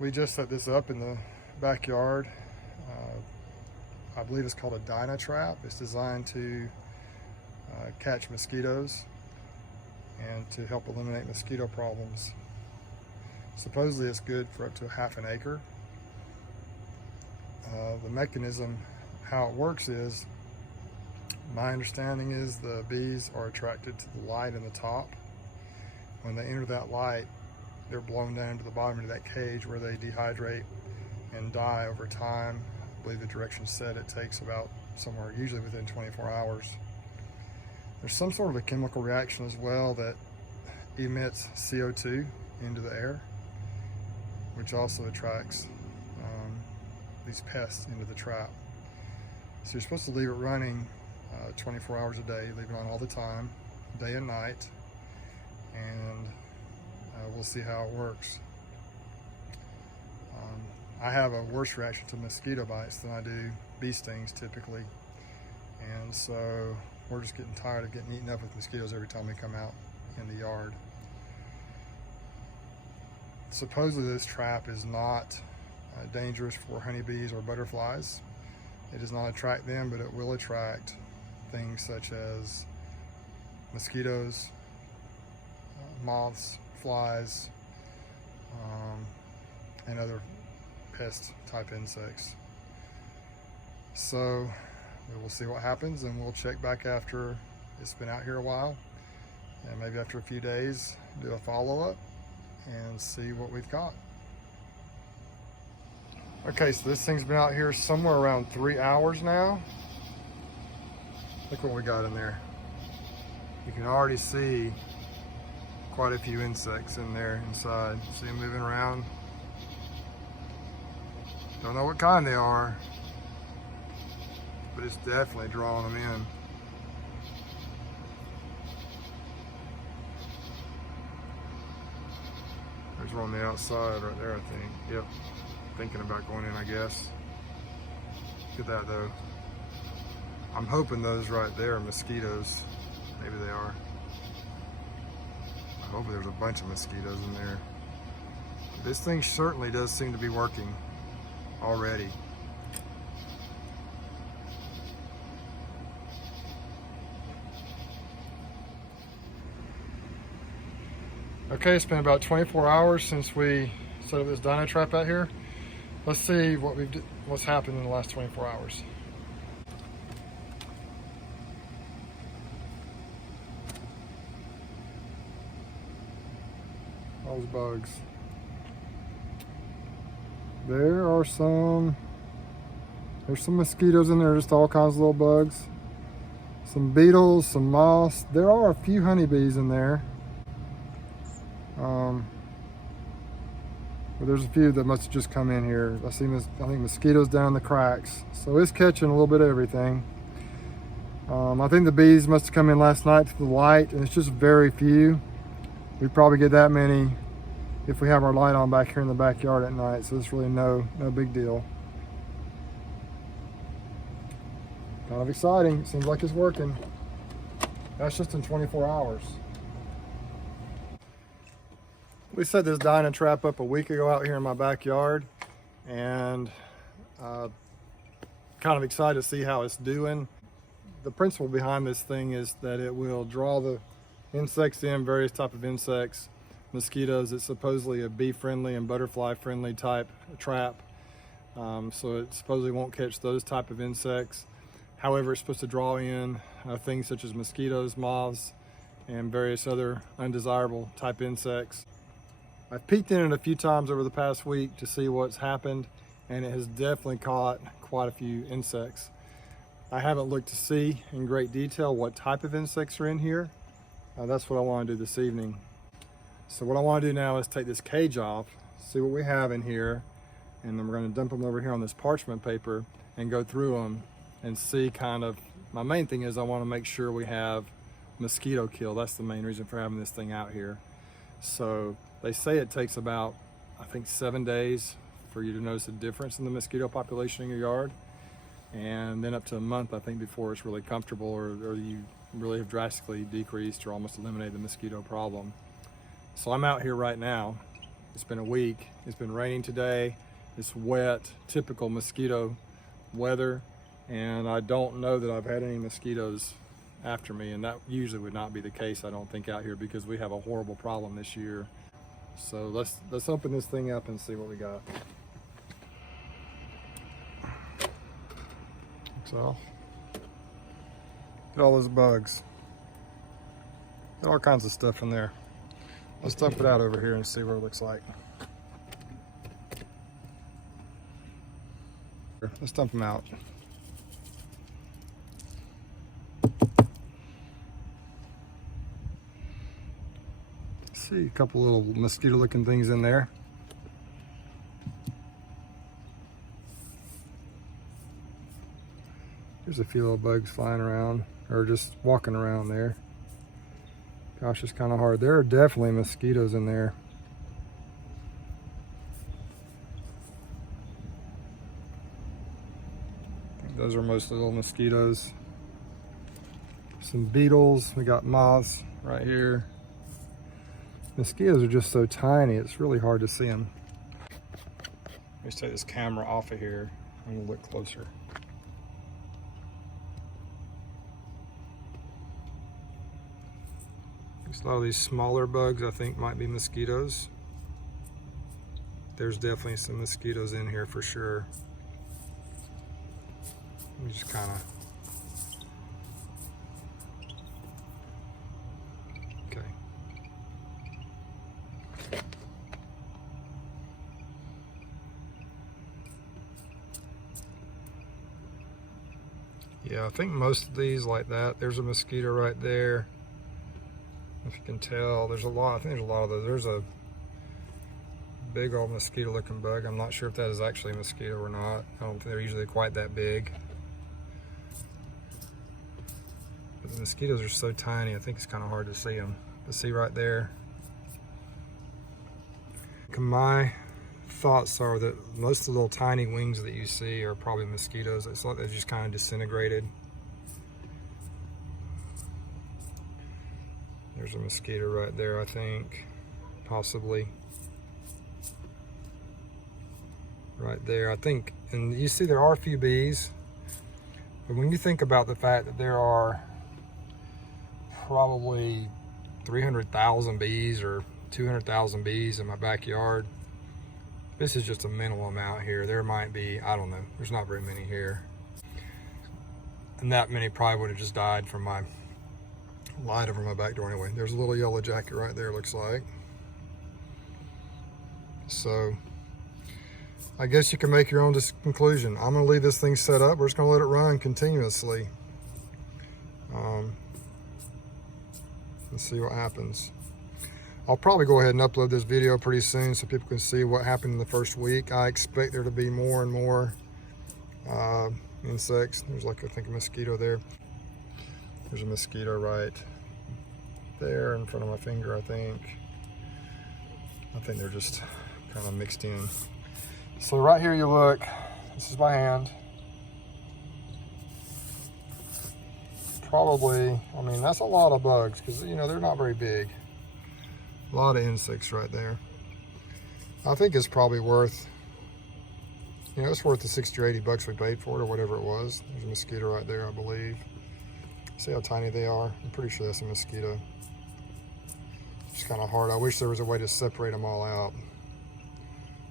We just set this up in the backyard. I believe it's called a Dynatrap. It's designed to catch mosquitoes and to help eliminate mosquito problems. Supposedly it's good for up to ½ an acre. The mechanism, how it works is, my understanding is the bees are attracted to the light in the top. When they enter that light, they're blown down to the bottom of that cage where they dehydrate and die over time. I believe the directions said it takes about somewhere, usually within 24 hours. There's some sort of a chemical reaction as well that emits CO2 into the air, which also attracts these pests into the trap. So you're supposed to leave it running 24 hours a day, leave it on all the time, day and night, and we'll see how it works. I have a worse reaction to mosquito bites than I do bee stings typically, and so we're just getting tired of getting eaten up with mosquitoes every time we come out in the yard. Supposedly this trap is not dangerous for honeybees or butterflies. It does not attract them, but it will attract things such as mosquitoes, moths, flies, and other pest type insects. So we will see what happens, and we'll check back after it's been out here a while, and maybe after a few days do a follow-up and see what we've caught. Okay, so this thing's been out here somewhere around 3 hours now. Look what we got in there. You can already see quite a few insects in there inside. See them moving around. Don't know what kind they are, but it's definitely drawing them in. There's one on the outside right there, I think. Yep. Thinking about going in, I guess. Look at that though. I'm hoping those right there are mosquitoes. Maybe they are. I hope there's a bunch of mosquitoes in there. This thing certainly does seem to be working already. Okay, it's been about 24 hours since we set up this Dynatrap out here. Let's see what's happened in the last 24 hours. Those bugs. There's some mosquitoes in there, just all kinds of little bugs. Some beetles, some moths. There are a few honeybees in there. But there's a few that must have just come in here. I think mosquitoes down the cracks. So it's catching a little bit of everything. I think the bees must have come in last night to the light, and it's just very few. We probably get that many if we have our light on back here in the backyard at night, so it's really no big deal. Kind of exciting. It seems like it's working. That's just in 24 hours. We set this Dynatrap up a week ago out here in my backyard, and kind of excited to see how it's doing. The principle behind this thing is that it will draw the insects in, various type of insects, mosquitoes. It's supposedly a bee-friendly and butterfly-friendly type trap, so it supposedly won't catch those type of insects. However, it's supposed to draw in things such as mosquitoes, moths, and various other undesirable type insects. I've peeked in it a few times over the past week to see what's happened, and it has definitely caught quite a few insects. I haven't looked to see in great detail what type of insects are in here. That's what I want to do this evening. So what I want to do now is take this cage off, see what we have in here, and then we're going to dump them over here on this parchment paper and go through them and see my main thing is I want to make sure we have mosquito kill. That's the main reason for having this thing out here. So they say it takes about, I think, 7 days for you to notice a difference in the mosquito population in your yard. And then up to a month, I think, before it's really comfortable or you really have drastically decreased or almost eliminated the mosquito problem. So I'm out here right now It's been a week. It's been raining today. It's wet, typical mosquito weather, and I don't know that I've had any mosquitoes after me, and that usually would not be the case, I don't think, out here, because we have a horrible problem this year. So let's open this thing up and see what we got. So, get all those bugs. Got all kinds of stuff in there. Let's dump it out over here and see what it looks like. Let's dump them out. See a couple little mosquito looking things in there. There's a few little bugs flying around, or just walking around there. Gosh, it's kind of hard. There are definitely mosquitoes in there. I think those are mostly little mosquitoes. Some beetles. We got moths right here. Mosquitoes are just so tiny, it's really hard to see them. Let me take this camera off of here and we'll look closer. A lot of these smaller bugs I think might be mosquitoes. There's definitely some mosquitoes in here for sure. Let me just kind of... Okay. Yeah, I think most of these like that. There's a mosquito right there. If you can tell, there's a lot. I think there's a lot of those. There's a big old mosquito looking bug. I'm not sure if that is actually a mosquito or not. I don't think they're usually quite that big. But the mosquitoes are so tiny, I think it's kind of hard to see them. But see right there. My thoughts are that most of the little tiny wings that you see are probably mosquitoes. It's like they've just kind of disintegrated. There's a mosquito right there, I think, possibly. Right there, I think, and you see there are a few bees, but when you think about the fact that there are probably 300,000 bees or 200,000 bees in my backyard, this is just a minimal amount here. There might be, I don't know, there's not very many here. And that many probably would have just died from my light over my back door anyway. There's a little yellow jacket right there, looks like. So I guess you can make your own conclusion. I'm gonna leave this thing set up. We're just gonna let it run continuously. Let's see what happens. I'll probably go ahead and upload this video pretty soon so people can see what happened in the first week. I expect there to be more and more insects. There's like, I think, a mosquito there. There's a mosquito right there in front of my finger, I think. I think they're just kind of mixed in. So right here you look, this is my hand. Probably, I mean, that's a lot of bugs because, you know, they're not very big. A lot of insects right there. I think it's probably worth, you know, it's worth the 60 or 80 bucks we paid for it or whatever it was. There's a mosquito right there, I believe. See how tiny they are? I'm pretty sure that's a mosquito. It's kind of hard. I wish there was a way to separate them all out.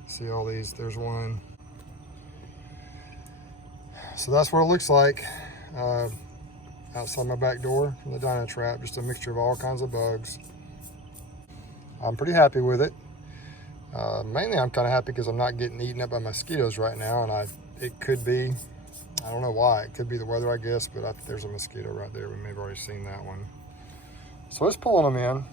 See all these? There's one. So that's what it looks like outside my back door from the Dynatrap. Just a mixture of all kinds of bugs. I'm pretty happy with it. Mainly I'm kind of happy because I'm not getting eaten up by mosquitoes right now, and it could be, I don't know why. It could be the weather, I guess, but there's a mosquito right there. We may have already seen that one. So it's pulling them in.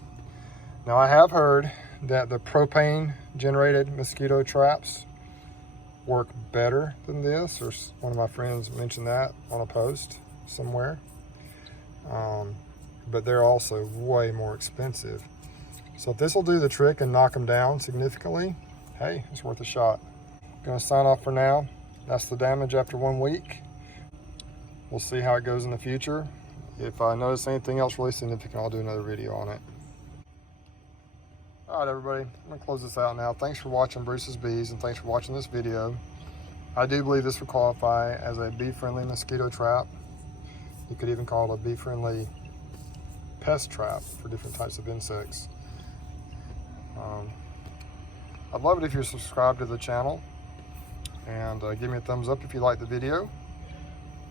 Now I have heard that the propane generated mosquito traps work better than this, or one of my friends mentioned that on a post somewhere. But they're also way more expensive. So if this will do the trick and knock them down significantly, hey, it's worth a shot. I'm gonna sign off for now. That's the damage after 1 week. We'll see how it goes in the future. If I notice anything else really significant, I'll do another video on it. All right, everybody, I'm gonna close this out now. Thanks for watching Bruce's Bees, and thanks for watching this video. I do believe this would qualify as a bee-friendly mosquito trap. You could even call it a bee-friendly pest trap for different types of insects. I'd love it if you're subscribed to the channel, and give me a thumbs up if you like the video,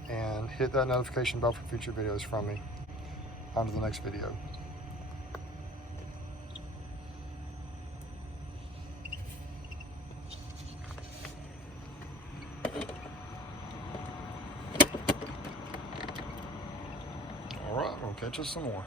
and hit that notification bell for future videos from me. On to the next video. All right, we'll catch us some more.